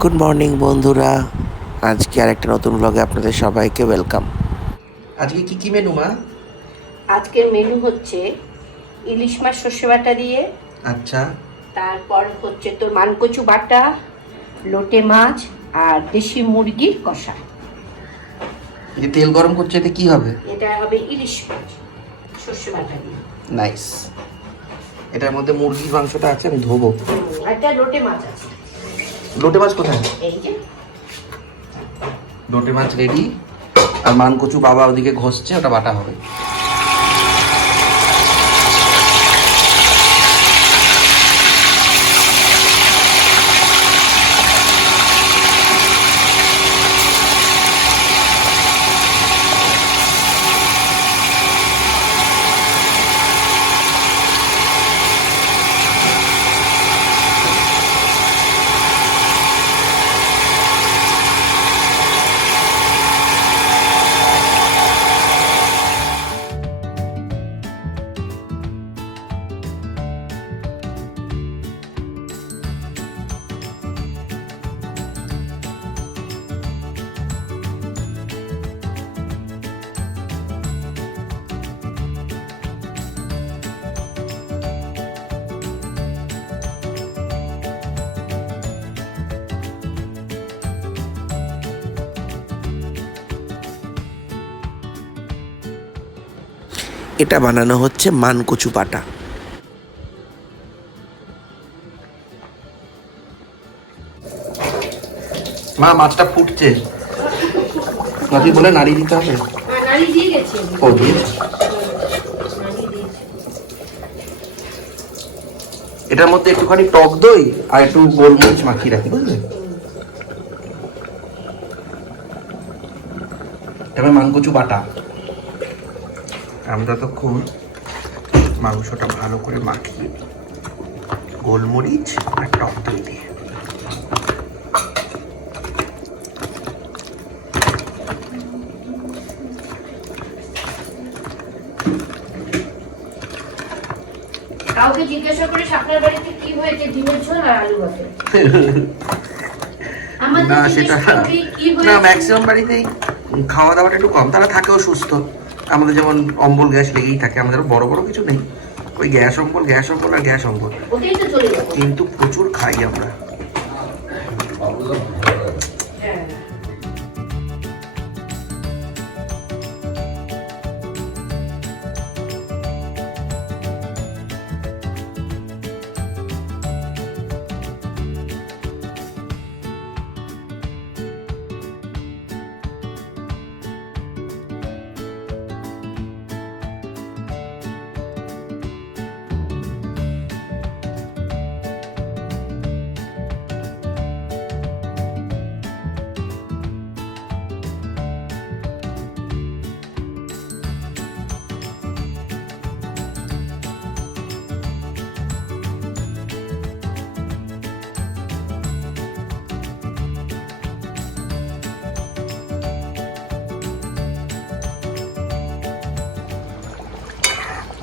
Good morning বন্ধুরা, আজকে আরেকটা নতুন ব্লগে আপনাদের সবাইকে ওয়েলকাম। আজকে কি মেনু মা? আজকের মেনু হচ্ছে ইলিশ মাছ সর্ষে বাটা দিয়ে, আচ্ছা, তারপর হচ্ছে তোর মানকচু বাটা, লোটে মাছ আর দেশি মুরগির কষা। যে তেল গরম করছে এটা কি হবে? এটা হবে ইলিশ মাছ সর্ষে বাটা দিয়ে। নাইস। এটার মধ্যে মুরগির মাংসটা আছে, আমি ধোবো। একটা লোটে মাছ আছে। লোটে মাছ কোথায়? এই যে লোটে মাছ রেডি, আর মানকচু বাবা ওদিকে ঘষছে, ওটা বাটা হবে। এটা বানানো হচ্ছে মানকচু বাটা। মা, মাছটা ফুটছে, নাকি বলে নাড়িয়ে দিতে হবে? নাড়ি দিয়ে গেছে। ও দিয়েছে। এটার মধ্যে একটুখানি টক দই আর একটু গোলমরিচ মাখিয়ে রাখি, বুঝলে? এবার মানকচু বাটা। আমি ততক্ষণ মাংসটা ভালো করে মাখিয়ে গোলমরিচ আর টক দই দিয়ে। কাউকে জিজ্ঞাসা করে আপনার বাড়িতে কি হয়েছে, ডিমের ঝোল আর আলু ভাতে? না, সেটা না, ম্যাক্সিমাম বাড়িতেই খাওয়া দাওয়াটা একটু কম, তারা থাকেও সুস্থ। আমাদের যেমন অম্বল গ্যাস লেগেই থাকে, আমাদের বড় বড় কিছু নেই, ওই গ্যাস অম্বল আর গ্যাস অম্বল, ওটাই তো চলে যাবে। কিন্তু প্রচুর খাই আমরা। হ্যাঁ।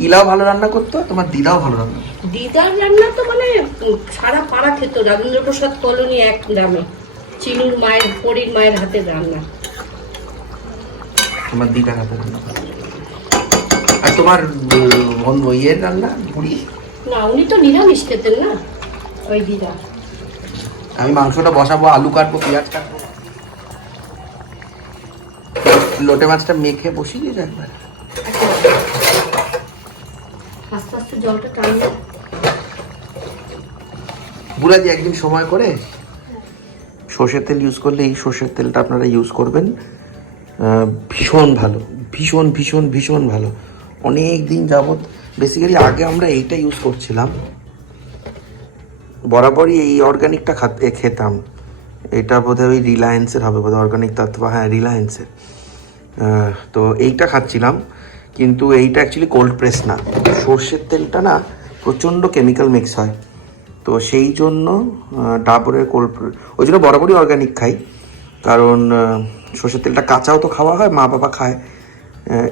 ইলাও ভালো রান্না করতো, তোমার দিদাও ভালো রান্না করতো। দিদার রান্না তো মানে সারা পাড়া খেত। রাজেন্দ্র প্রসাদ কলোনি এক গ্রামে চিনুর মায়ের, পরীর মায়ের হাতের রান্না। তোমার দিদার হাতে রান্না করতো। আর তোমার ইয়ের রান্না বুড়ি? না, উনি তো নিরামিষ খেতেন না, ওই দিদা। আমি মাংসটা বসাবো, আলু কাটবো, পেঁয়াজ কাটবো, লোটে মাছটা মেখে বসিয়ে দিয়ে একবার। আস্তে আস্তে জলটা টানবে। বুড়াদি একদিন সময় করে সর্ষের তেল ইউজ করলে, এই সর্ষের তেলটা আপনারা ইউজ করবেন, ভীষণ ভালো, ভীষণ ভীষণ ভীষণ ভালো। অনেক দিন যাবৎ, বেসিক্যালি আগে আমরা এইটা ইউজ করছিলাম, বরাবরই এই অর্গানিকটা খেতাম। এটা বোধহয় ওই রিলায়েন্সের হবে, বোধহয় অর্গানিক তত্ত্ব, হ্যাঁ রিলায়েন্সের। তো এইটা খাচ্ছিলাম, কিন্তু এইটা অ্যাকচুয়ালি কোল্ড প্রেস না। সর্ষের তেলটা না প্রচণ্ড কেমিক্যাল মিক্স হয়, তো সেই জন্য ডাবরের কোল্ড, ওই জন্য বরাবরই অর্গানিক খাই। কারণ সর্ষের তেলটা কাঁচাও তো খাওয়া হয়, মা বাবা খায়,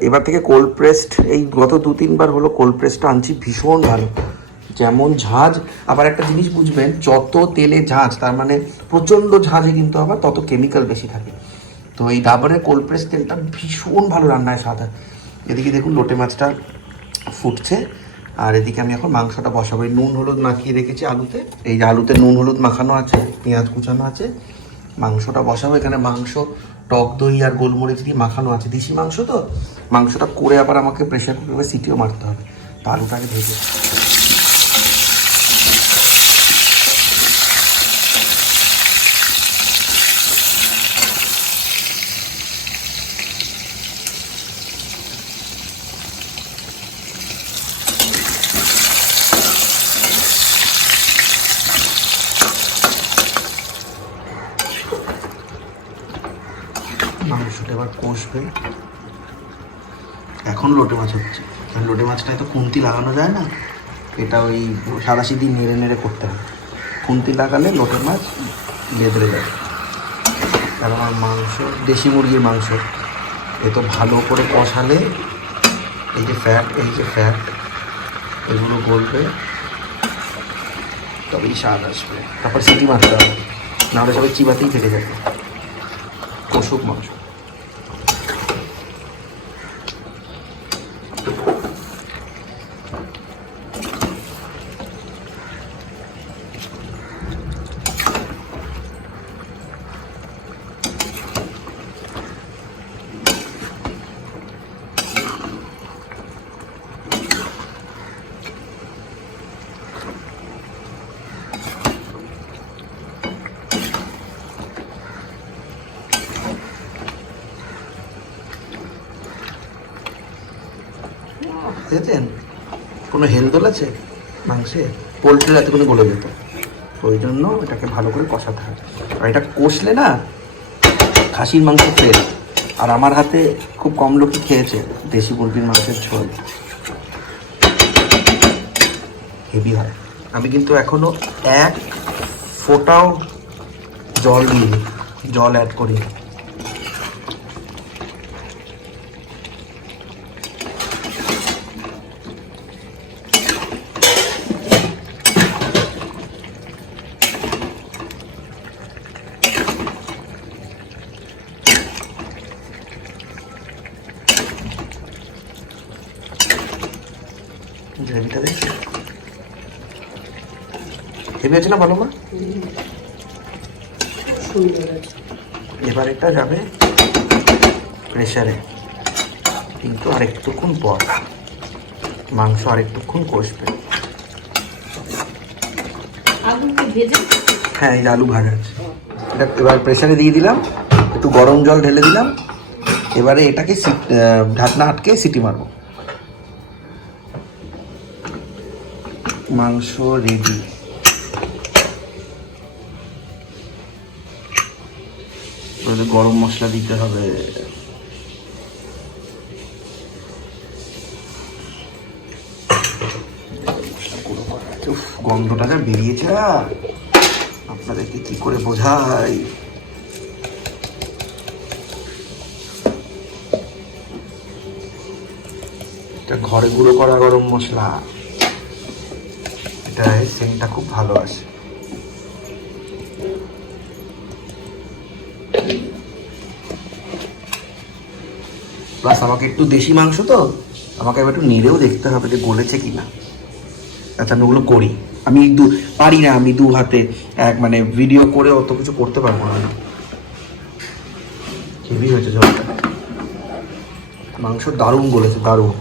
এবার থেকে কোল্ড প্রেসড এই গত 2-3 বার হলো কোল্ড প্রেসটা আনছি, ভীষণ ভালো, যেমন ঝাঁজ, আবার একটা জিনিস বুঝবেন, যত তেলে ঝাঁজ তার মানে প্রচণ্ড ঝাঁজে কিন্তু আবার তত কেমিক্যাল বেশি থাকে। তো এই ডাবরের কোল্ড প্রেস তেলটা ভীষণ ভালো রান্নায় স্বাদ হয়। এদিকে দেখুন লোটে মাছটা ফুটছে, আর এদিকে আমি এখন মাংসটা বসাবো। এই নুন হলুদ মাখিয়ে রেখেছি আলুতে, এই যে আলুতে নুন হলুদ মাখানো আছে, পেঁয়াজ কুচানো আছে, মাংসটা বসাবো। এখানে মাংস টক দই আর গোলমরিচ দিয়ে মাখানো আছে, দেশি মাংস তো, মাংসটা করে আবার আমাকে প্রেশার কুকারে সিটিও মারতে হবে। তো আলুটাকে ভেজে মাংসটা এবার কষবে। এখন লোটে মাছ হচ্ছে, কারণ লোটে মাছটায় তো খুন্তি লাগানো যায় না, এটা ওই সাদাসিধি নেড়ে নেড়ে করতে হবে। খুন্তি লাগালে লোটে মাছ বেঁধে যায়। কারণ আমার মাংস দেশি মুরগির মাংস, এ তো ভালো করে কষালে এই যে ফ্যাট এগুলো গলবে, তবেই স্বাদ আসবে। তারপর সিটি মারতে হবে, নাহলে সবাই চিবাতেই ফেটে যাবে। কষুক মাংস। দেখেছেন কোনো হেলদোল আছে মাংসে? পোলট্রির এত কোনো গলে যেত, ওই জন্য এটাকে ভালো করে কষাতে হয়। আর এটা কষলে না খাসির মাংস ফ্রেশ। আর আমার হাতে খুব কম লোকই খেয়েছে দেশি মুরগির মাংসের ঝোল, হেভি হয়। আমি কিন্তু এখনো এক ফোঁটাও জল অ্যাড করি। গ্রেভিটা দেখছি হেভি আছে না, বলো মা? এবার এটা যাবে প্রেসারে, কিন্তু আরেকটুক্ষণ পর মাংস আরেকটুক্ষণ কষবে। হ্যাঁ, এই আলু ভাজা আছে, এটা এবার প্রেসারে দিয়ে দিলাম, একটু গরম জল ঢেলে দিলাম। এবারে এটাকে ঢাকনা আটকে সিটি মারবো। মাংস রেডি। গরম মশলা দিতে হবে। গন্ধটা যা বেরিয়েছে, আপনাদেরকে কি করে বোঝাই। এটা ঘরে গুঁড়ো করা গরম মশলা, এটায় সেন্টটা খুব ভালো আসে। প্লাস আমাকে একটু দেশি মাংস তো, আমাকে এবার একটু নেড়েও দেখতে হবে যে গলেছে কিনা। আচ্ছা, আমি ওগুলো করি, আমি পারি না, আমি দু হাতে মানে ভিডিও করে অত কিছু করতে পারবো না। হেভি হয়েছে ঝোলটা, মাংস দারুণ গলেছে, দারুণ।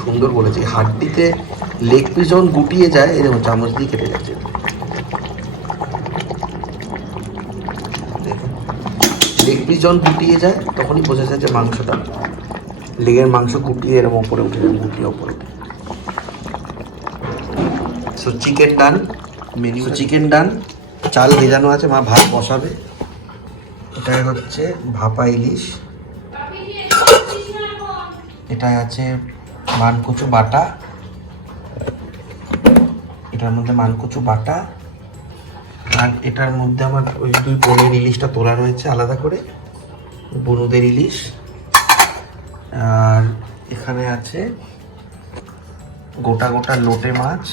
সুন্দর বলেছে। হাড্ডিতে লেগ পিস যখন গুটিয়ে যায়, এরকম চামচ দিয়ে কেটে যাচ্ছে। লেগ পিস যখন গুটিয়ে যায় তখনই বোঝা যায় যে মাংসটা, লেগের মাংস গুটিয়ে এরকম ওপরে উঠে যায়, গুটিয়ে ওপরে। সো চিকেন ডান, চিকেন ডান, চাল ভেজানো আছে, মা ভাত বসাবে। এটাই হচ্ছে ভাপা ইলিশ, এটাই আছে মানকচু বাটা, এটার মধ্যে মানকচু বাটা, আর এটার মধ্যে আমার ওই 2 বোনের ইলিশটা তোলা রয়েছে আলাদা করে, বনুদের ইলিশ। আর এখানে আছে গোটা গোটা লোটে মাছ,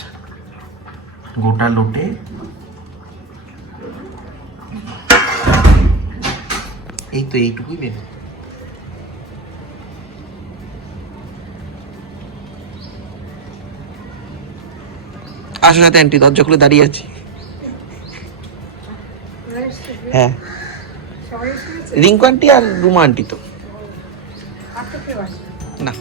গোটা লোটে। এই তো এইটুকুই মেনু। আসো সাথে আন্টি, দরজা খুলে দাঁড়িয়ে আছি। হ্যাঁ, রিঙ্কু আন্টি আর রুমা আন্টি তো না।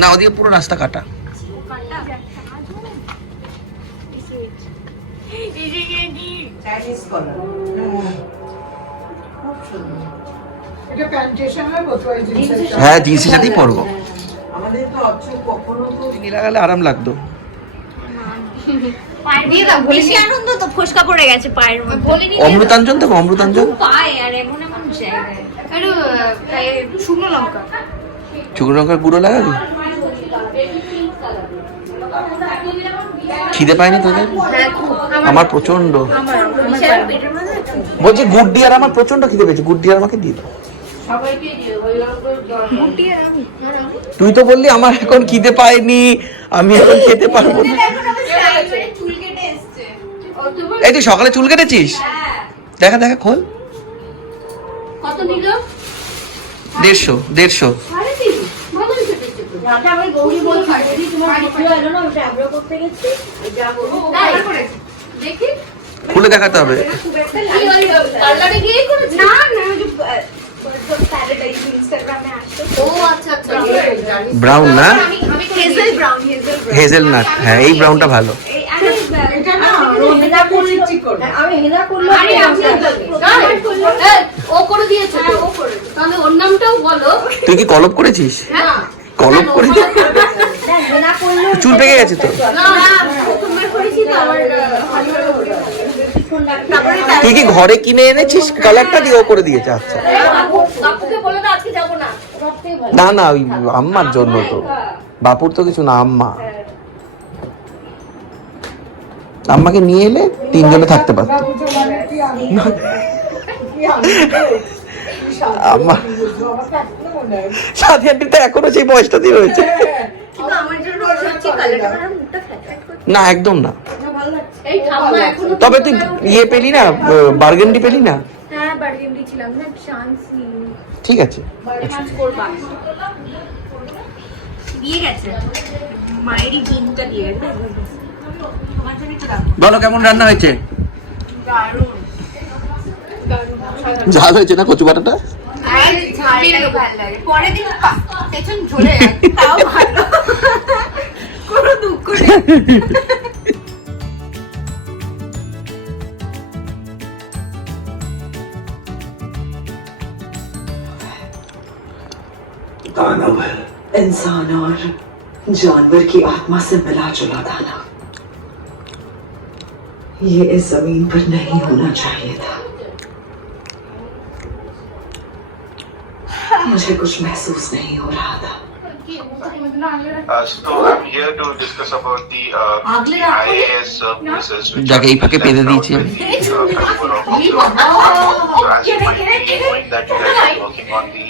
না, ওদিকে পুরো রাস্তা কাটা। হ্যাঁ, জিন্সের সাথেই পরবো। লাগালে আরাম লাগতো। আনন্দ তো ফোসকা পড়ে গেছে পায়ের মধ্যে। অমৃতাঞ্জন দেখো, অমৃতাঞ্জন পায়ে আর এমন এমন জায়গায় শুকনো লঙ্কা, শুকনো লঙ্কার গুঁড়ো লাগাবি। খিদে পায়নি তোদের? আমার প্রচন্ড। বলছি গুড্ডি আর আমার প্রচন্ড খিদে পেয়েছে, গুড্ডি আর আমাকে দিয়ে দাও। তুই তো বললি আমার এখন খিদে পায়নি, আমি এখন খেতে পারবো না। এই তুই সকালে চুল কেটেছিস? দেখা দেখা খোল। কত নিল? 150। খুলে দেখাতে হবে। ব্রাউন না, হেজেলনাট। হ্যাঁ, এই ব্রাউনটা ভালো। তুই কি কলপ করেছিস? কলপ করেছিস? চুল পেকে গেছে তো। তুই কি ঘরে কিনে এনেছিস? কালারটা দিয়ে ও করে দিয়েছে। আচ্ছা, না না, ওই আম্মার জন্য তো, বাপুর তো কিছু না, আম্মা। আম্মাকে নিয়ে এলে 3 জনে থাকতে পারত। আম্মা সাথী আন্টিটা এখনো সেই বয়সটাতে রয়েছে। না, একদম না। তবে তুই ইয়ে পেলি না, বার্গেন্ডি পেলি না? হ্যাঁ, বার্গেন্ডি ছিলাম না, চান্স নেই। ঠিক আছে, দিয়ে গেছে মায়েরই জিনটা দিয়ে গেছে। বলো কেমন রান্না হয়েছে? ঝাল হয়েছে না কচু বাটাটা? পরের দিন পেছন ঝরে তাও ভালো, কোনো দুঃখ নেই। दानव इंसान और जानवर की आत्मा से मिला जुला दाना, ये इस जमीन पर नहीं होना चाहिए था। मुझे कुछ महसूस नहीं हो रहा था। So I'm here to discuss about the IAS services which যাকে এই ফাঁকে পেতে দিয়েছি আমি। So as you might be knowing that you guys are working on the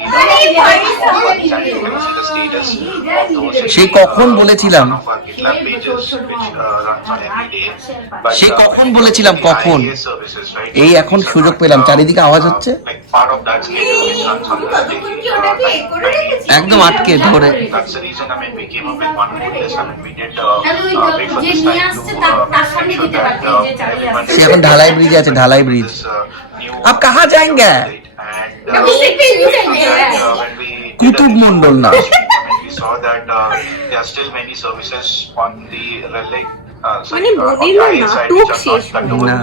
forms and you can see the status of those. সেই কখন বলেছিলাম, One of our GitLab pages which runs on every day. But, সেই কখন বলেছিলাম, the কখন? IAS services, right? এই এখন সুযোগ পেলাম, চারিদিকে আওয়াজ হচ্ছে। Like part of that schedule which runs on the daily, একদম আটকে ধরে। That's the reason, I mean, we came up with one more list. I mean, we did wait for যে this নিয়ে time আসছে to তার সামনে ensure দিতে that পারতেন যে চালিয়ে everyone আসছে। সে এখন ঢালাই ব্রিজে আছে, ঢালাই ব্রিজ। this new আপ কাহা যাएंगे? and when we Qutub Mondal না। we saw that there are still many services on the rail line মানে বলিল নাটক শেষ না,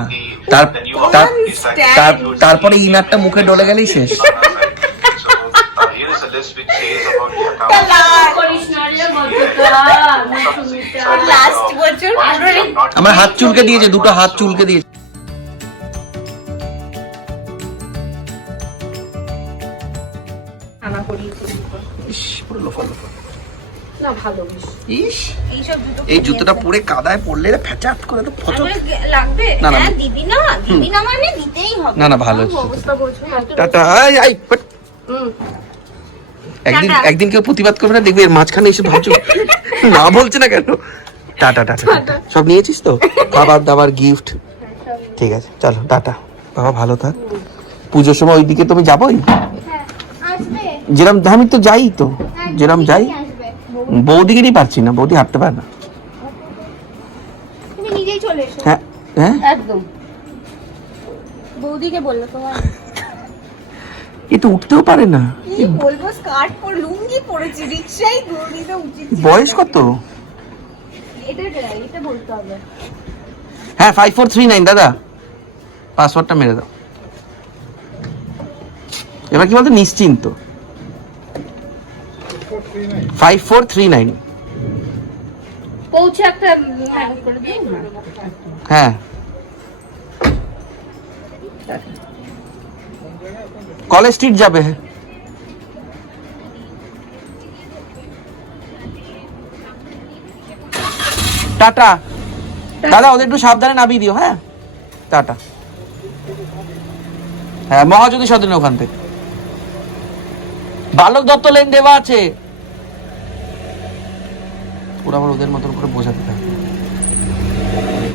তারপরে ইনারটা মুখে ডলে গেলেই শেষ। Here is a list which says about the account. Last বছর পুরো আমার হাত চুলকে দিয়েছে, দুটো হাত চুলকে দিয়েছে। আনা করিয়েছি ইস, পুরো লোফা লোফা। না ভালো বেশ। ইস, এইসব জুতো এই জুতোটা পরে কাদায় পড়লে ফ্যাচাত করে তো ফচক। লাগবে। না, না, হ্যাঁ দিবি না, দিবি না মানে দিতেই হবে। না না, ভালো আছে। অবস্থা বোঝো না। টাটা। আই আই বাট হুম। একদিন টাটা। একদিন কেউ প্রতিবাদ করবে না, দেখবি এর মাঝখানে এসে ভাবছো না বলছে না কেন। Tata tata tata. সব নিয়েছিস তো, খাবার দাবার গিফট? ঠিক আছে, চলো টাটা। বাবা ভালো থাক। পুজোর সময় ওইদিকে তুমি যাবোই, আসবে। যেরম আমি তো যাই, তো যেরম যাই। আসবে। বৌদিকে নিয়ে পারছি না, বৌদি হাঁটতে পারে না। তুমি নিজেই চলে এসো। হ্যাঁ হ্যাঁ, একদম। বৌদিকে বললো তোমার এ তো উঠতেও পারে না। কি বলবো, স্কার্ট পর লুঙ্গি পরেছি, রিকশায় দৌড়িতে উচিত। বয়স কত? এটা বলতে হবে। হ্যাঁ 5439 দাদা, পাসওয়ার্ডটা মেরে দাও। এবার কি বলতো, নিশ্চিন্ত। 5439। পৌঁছে একটা করে দিন না। হ্যাঁ, কলেজ স্ট্রিট যাবে। টাটা দাদা, ওদের একটু সাবধানে নামিয়ে দিও। হ্যাঁ টাটা। হ্যাঁ, মহাজ্যোতি সদনে ওখান থেকে বালক দত্ত লেন দেওয়া আছে। ওরা আবার ওদের মতন করে বোঝাতে থাকে।